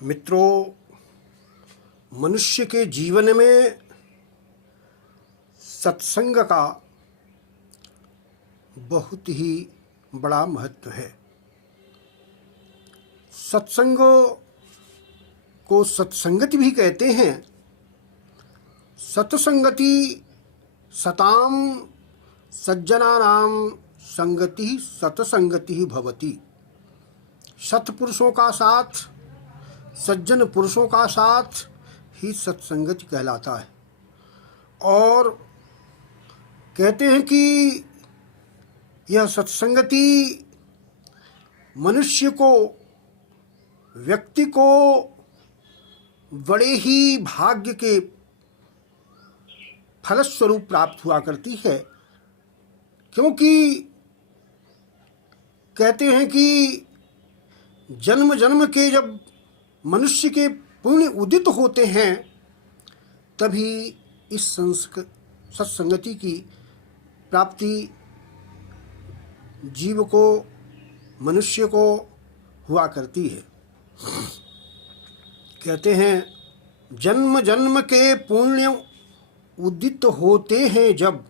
मित्रों, मनुष्य के जीवन में सत्संग का बहुत ही बड़ा महत्व है। सत्संग को सत्संगति भी कहते हैं। सत्संगति सताम सज्जनानां संगति सत्संगति भवति। सत्पुरुषों का साथ, सज्जन पुरुषों का साथ ही सत्संगति कहलाता है। और कहते हैं कि यह सत्संगति मनुष्य को, व्यक्ति को बड़े ही भाग्य के फलस्वरूप प्राप्त हुआ करती है। क्योंकि कहते हैं कि जन्म जन्म के जब मनुष्य के पुण्य उदित होते हैं तभी इस सत्संगति की प्राप्ति जीव को, मनुष्य को हुआ करती है। कहते हैं जन्म जन्म के पुण्य उदित होते हैं जब,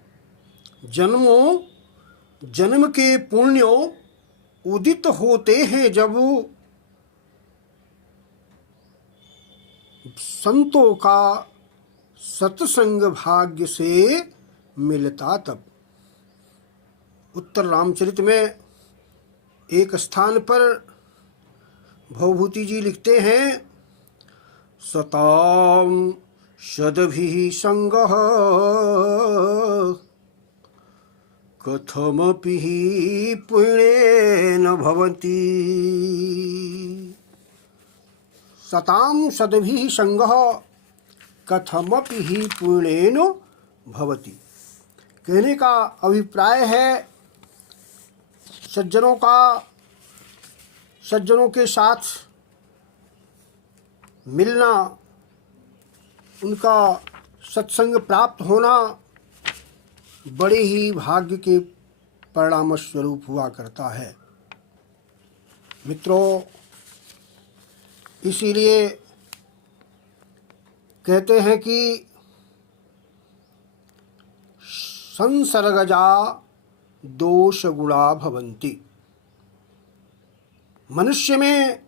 जन्मों जन्म के पुण्य उदित होते हैं जब, संतों का सत्संग भाग्य से मिलता तब। उत्तर रामचरित में एक स्थान पर भवभूति जी लिखते हैं, सताम सदभिः संगः कथमपि पुण्येन भवति। सताम सदभिः संगः कथमपि पुण्येन भवति। कहने का अभिप्राय है सज्जनों का, सज्जनों के साथ मिलना, उनका सत्संग प्राप्त होना बड़े ही भाग्य के परिणाम स्वरूप हुआ करता है। मित्रों, इसीलिए कहते हैं कि संसर्गजा दोष गुणा भवन्ति। मनुष्य में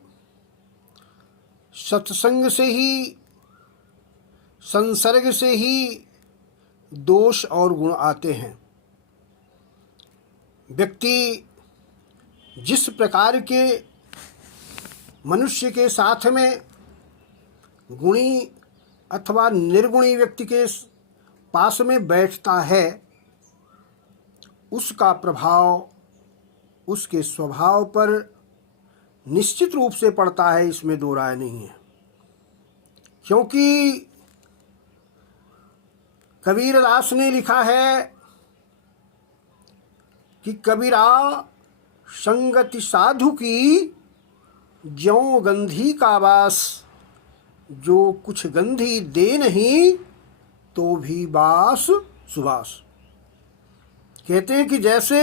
सत्संग से ही, संसर्ग से ही दोष और गुण आते हैं। व्यक्ति जिस प्रकार के मनुष्य के साथ में गुणी अथवा निर्गुणी व्यक्ति के पास में बैठता है, उसका प्रभाव उसके स्वभाव पर निश्चित रूप से पड़ता है, इसमें दो राय नहीं है। क्योंकि कबीरदास ने लिखा है कि कबीरा संगति साधु की ज्यों गंधी का वास, जो कुछ गंधी दे नहीं तो भी बास सुबास। कहते हैं कि जैसे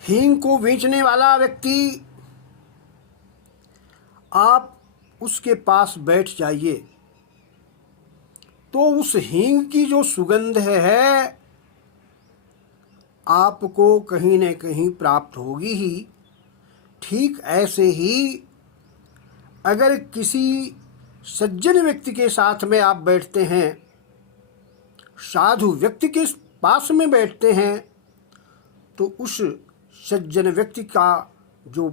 हींग को बेचने वाला व्यक्ति, आप उसके पास बैठ जाइए तो उस हींग की जो सुगंध है आपको कहीं न कहीं प्राप्त होगी ही। ठीक ऐसे ही अगर किसी सज्जन व्यक्ति के साथ में आप बैठते हैं, साधु व्यक्ति के पास में बैठते हैं, तो उस सज्जन व्यक्ति का जो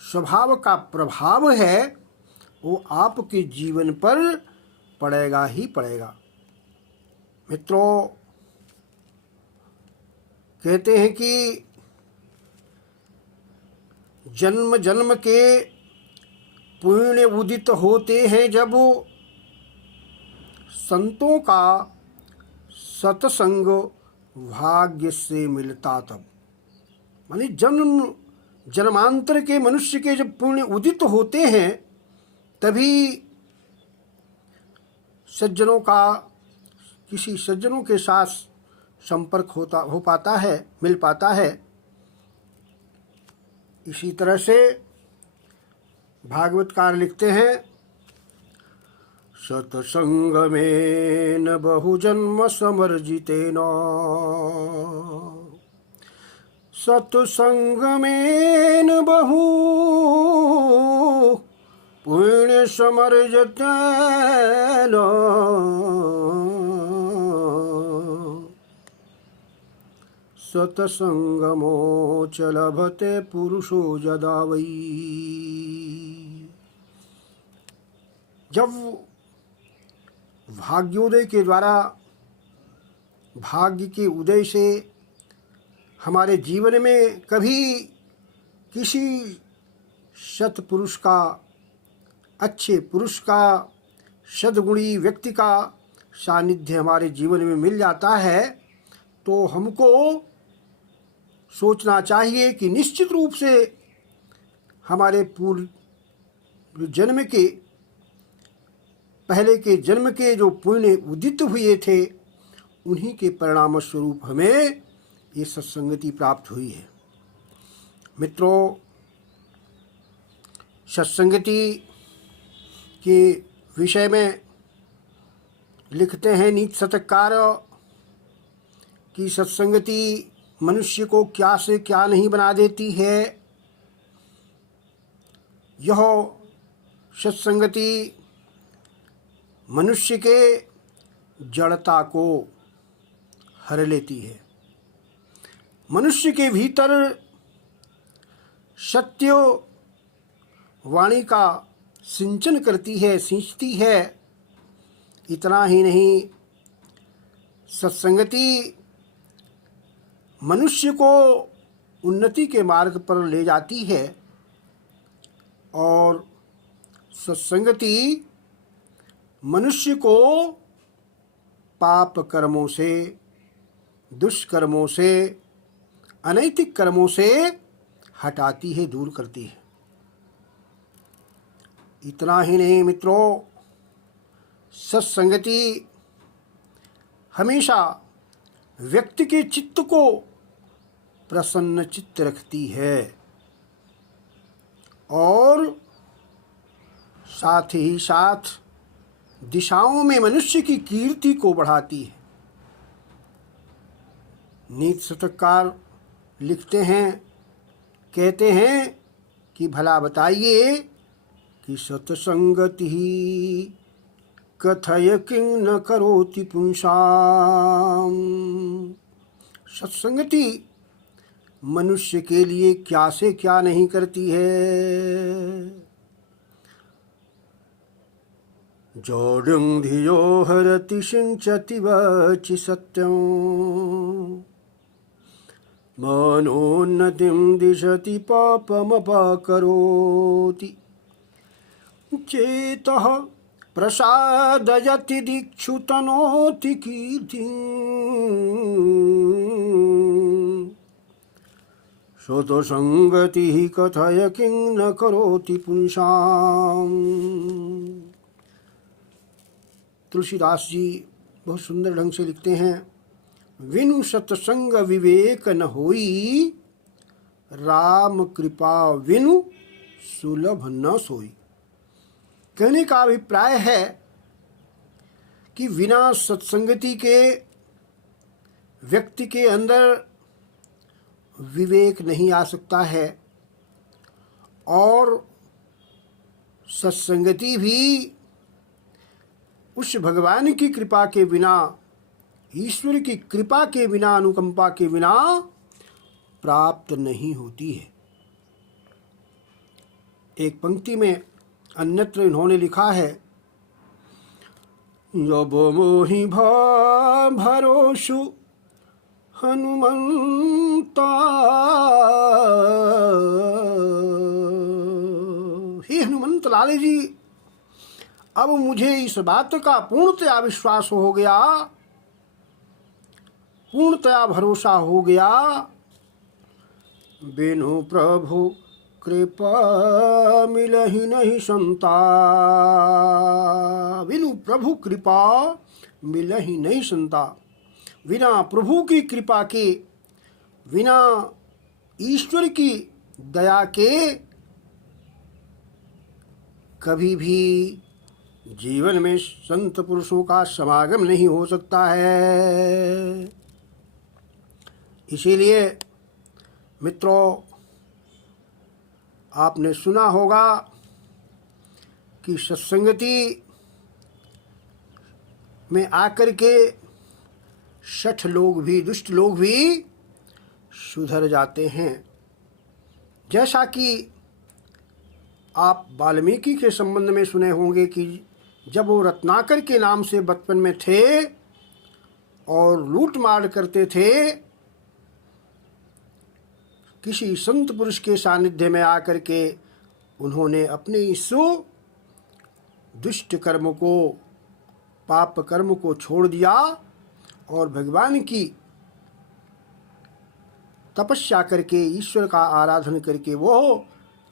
स्वभाव का प्रभाव है वो आपके जीवन पर पड़ेगा ही पड़ेगा। मित्रों, कहते हैं कि जन्म जन्म के पुण्य उदित होते हैं जब, संतों का सत्संग भाग्य से मिलता तब। माने जन्म जन्मांतर के मनुष्य के जब पुण्य उदित होते हैं तभी सज्जनों का, किसी सज्जनों के साथ संपर्क हो पाता है, मिल पाता है। इसी तरह से भागवतकार लिखते हैं, सत्संगमेन बहुजन्म समर्जितेन, सत्संगमेन बहु पुण्य समर्जितेन, सत्संगमोच लभते पुरुषो यदा वै। जब भाग्योदय के द्वारा भाग्य के उदय से हमारे जीवन में कभी किसी सत्पुरुष का, अच्छे पुरुष का, सद्गुणी व्यक्ति का सानिध्य हमारे जीवन में मिल जाता है, तो हमको सोचना चाहिए कि निश्चित रूप से हमारे पूर्व जन्म के, पहले के जन्म के जो पुण्य उदित हुए थे, उन्हीं के परिणाम स्वरूप हमें ये सत्संगति प्राप्त हुई है। मित्रों, सत्संगति के विषय में लिखते हैं नीति शतककार कि सत्संगति मनुष्य को क्या से क्या नहीं बना देती है। यह सत्संगति मनुष्य के जड़ता को हर लेती है, मनुष्य के भीतर सत्य वाणी का सिंचन करती है, सींचती है। इतना ही नहीं, सत्संगति मनुष्य को उन्नति के मार्ग पर ले जाती है और सत्संगति मनुष्य को पाप कर्मों से, दुष्कर्मों से, अनैतिक कर्मों से हटाती है, दूर करती है। इतना ही नहीं मित्रों, सत्संगति हमेशा व्यक्ति के चित्त को प्रसन्न चित्त रखती है और साथ ही साथ दिशाओं में मनुष्य की कीर्ति को बढ़ाती है। नीति शतककार लिखते हैं, कहते हैं कि भला बताइए कि सत्संगति ही कथय किं न करोति पुंसाम। सत्संगति मनुष्य के लिए क्या से क्या नहीं करती है। जोड़ं धियो हरति सिंचति वचि सत्यं, मनोन्नतिं दिशति पापमपाकरोति, चेतः प्रसादयति दिक्षु तनोति कीर्तिं, सत्संगतिः कथय किं न करोति पुंसाम्। तुलसीदास जी बहुत सुंदर ढंग से लिखते हैं, विनु सत्संग विवेक न होई, राम कृपा विनु सुलभ न सोई। कहने का अभिप्राय है कि बिना सत्संगति के व्यक्ति के अंदर विवेक नहीं आ सकता है और सत्संगति भी उस भगवान की कृपा के बिना, ईश्वर की कृपा के बिना, अनुकंपा के बिना प्राप्त नहीं होती है। एक पंक्ति में अन्यत्र इन्होंने लिखा है, जब मोहि भरोसु हनुमंता, हे हनुमंत लाले जी, अब मुझे इस बात का पूर्णतया विश्वास हो गया, पूर्णतया भरोसा हो गया, बिनु प्रभु कृपा मिलहि नहीं संता। बिनु प्रभु कृपा मिलहि नहीं संता। बिना प्रभु की कृपा के, बिना ईश्वर की दया के कभी भी जीवन में संत पुरुषों का समागम नहीं हो सकता है। इसीलिए मित्रों, आपने सुना होगा कि सत्संगति में आकर के शठ लोग भी, दुष्ट लोग भी सुधर जाते हैं। जैसा कि आप वाल्मीकि के संबंध में सुने होंगे कि जब वो रत्नाकर के नाम से बचपन में थे और लूट मार करते थे, किसी संत पुरुष के सानिध्य में आकर के उन्होंने अपने इस दुष्ट कर्म को, पाप कर्म को छोड़ दिया और भगवान की तपस्या करके, ईश्वर का आराधन करके वो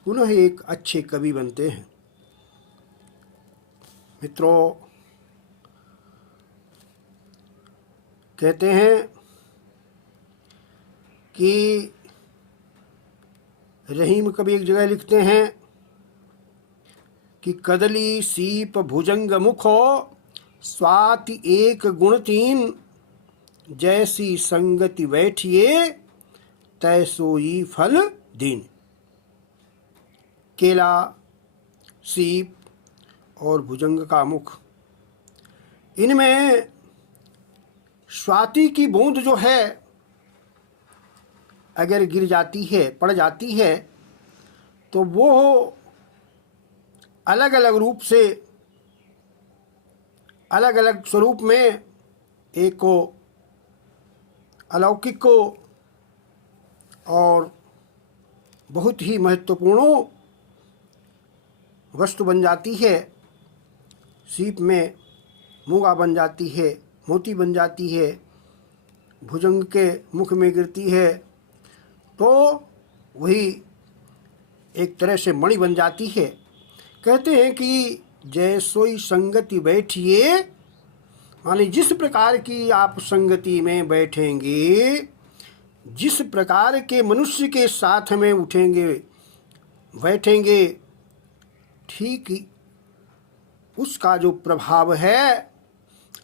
पुनः एक अच्छे कवि बनते हैं। मित्रों, कहते हैं कि रहीम कवि एक जगह लिखते हैं कि कदली सीप भुजंग मुखो स्वाति एक गुण तीन, जैसी संगति बैठिए तैसोई फल दीन। केला, सीप और भुजंग का मुख, इनमें स्वाति की बूंद जो है अगर गिर जाती है, पड़ जाती है, तो वो अलग अलग रूप से, अलग अलग स्वरूप में, एक को अलौकिक को और बहुत ही महत्वपूर्ण वस्तु बन जाती है। सीप में मूंगा बन जाती है, मोती बन जाती है, भुजंग के मुख में गिरती है तो वही एक तरह से मणि बन जाती है। कहते हैं कि जैसोई संगति बैठिए, माने जिस प्रकार की आप संगति में बैठेंगे, जिस प्रकार के मनुष्य के साथ में उठेंगे बैठेंगे, ठीक उसका जो प्रभाव है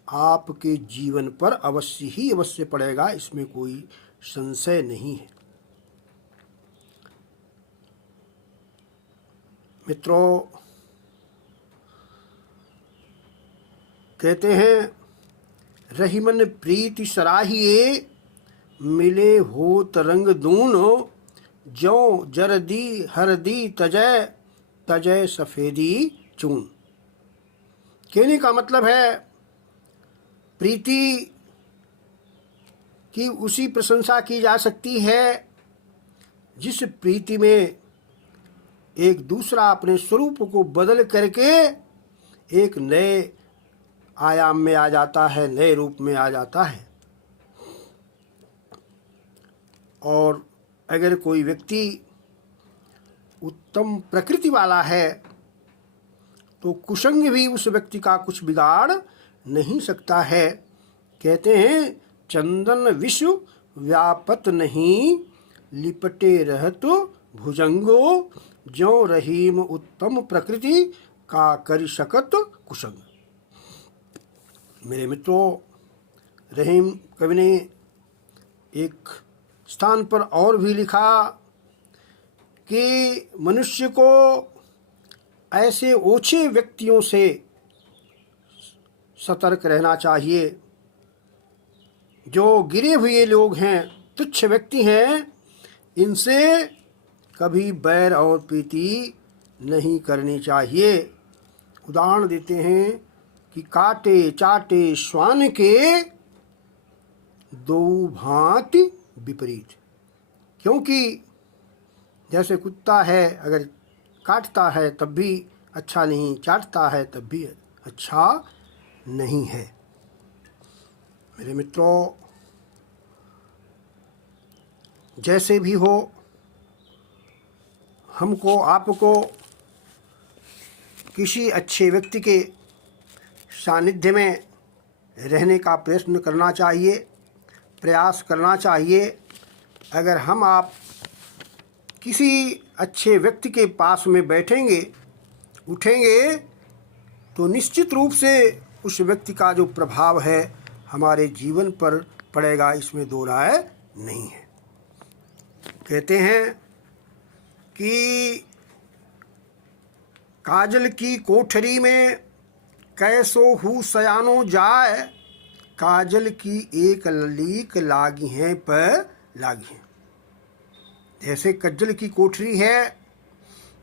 आपके जीवन पर अवश्य ही अवश्य पड़ेगा, इसमें कोई संशय नहीं है। मित्रों, कहते हैं रहीमन प्रीति सराहिए, मिले हो तरंग दूनो, ज्यों जरदी हरदी तजय, तजय सफेदी चून। कहने का मतलब है प्रीति की उसी प्रशंसा की जा सकती है जिस प्रीति में एक दूसरा अपने स्वरूप को बदल करके एक नए आयाम में आ जाता है, नए रूप में आ जाता है। और अगर कोई व्यक्ति उत्तम प्रकृति वाला है तो कुसंग भी उस व्यक्ति का कुछ बिगाड़ नहीं सकता है। कहते हैं चंदन विश्व व्यापत नहीं, लिपटे रहत भुजंगो, ज्यों रहीम उत्तम प्रकृति का कर सकत कुसंग। मेरे मित्रों, रहीम कवि ने एक स्थान पर और भी लिखा कि मनुष्य को ऐसे ओछे व्यक्तियों से सतर्क रहना चाहिए, जो गिरे हुए लोग हैं, तुच्छ व्यक्ति हैं, इनसे कभी बैर और प्रीति नहीं करनी चाहिए। उदाहरण देते हैं कि काटे चाटे श्वान के, दो भांति विपरीत। क्योंकि जैसे कुत्ता है, अगर काटता है तब भी अच्छा नहीं, चाटता है तब भी अच्छा नहीं है। मेरे मित्रों, जैसे भी हो, हमको आपको किसी अच्छे व्यक्ति के सानिध्य में रहने का प्रयत्न करना चाहिए, प्रयास करना चाहिए। अगर हम आप किसी अच्छे व्यक्ति के पास में बैठेंगे, उठेंगे तो निश्चित रूप से उस व्यक्ति का जो प्रभाव है हमारे जीवन पर पड़ेगा, इसमें दो राय नहीं है। कहते हैं कि काजल की कोठरी में कैसो हु सयानो जाए, काजल की एक लीक लागी हैं पर लागी हैं। जैसे कज्जल की कोठरी है,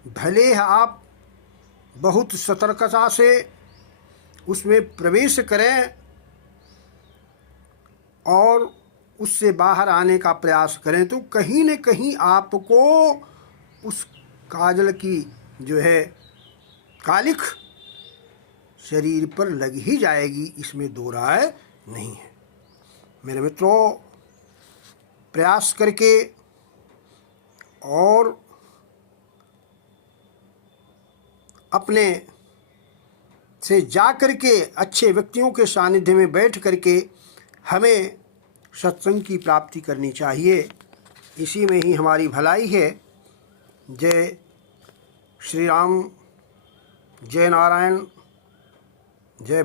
भले आप बहुत सतर्कता से उसमें प्रवेश करें और उससे बाहर आने का प्रयास करें तो कहीं न कहीं आपको उस काजल की जो है कालिख शरीर पर लग ही जाएगी, इसमें दो राय नहीं है। मेरे मित्रों, प्रयास करके और अपने से जा कर के अच्छे व्यक्तियों के सानिध्य में बैठ करके हमें सत्संग की प्राप्ति करनी चाहिए। इसी में ही हमारी भलाई है। जय श्री राम, जय नारायण, जय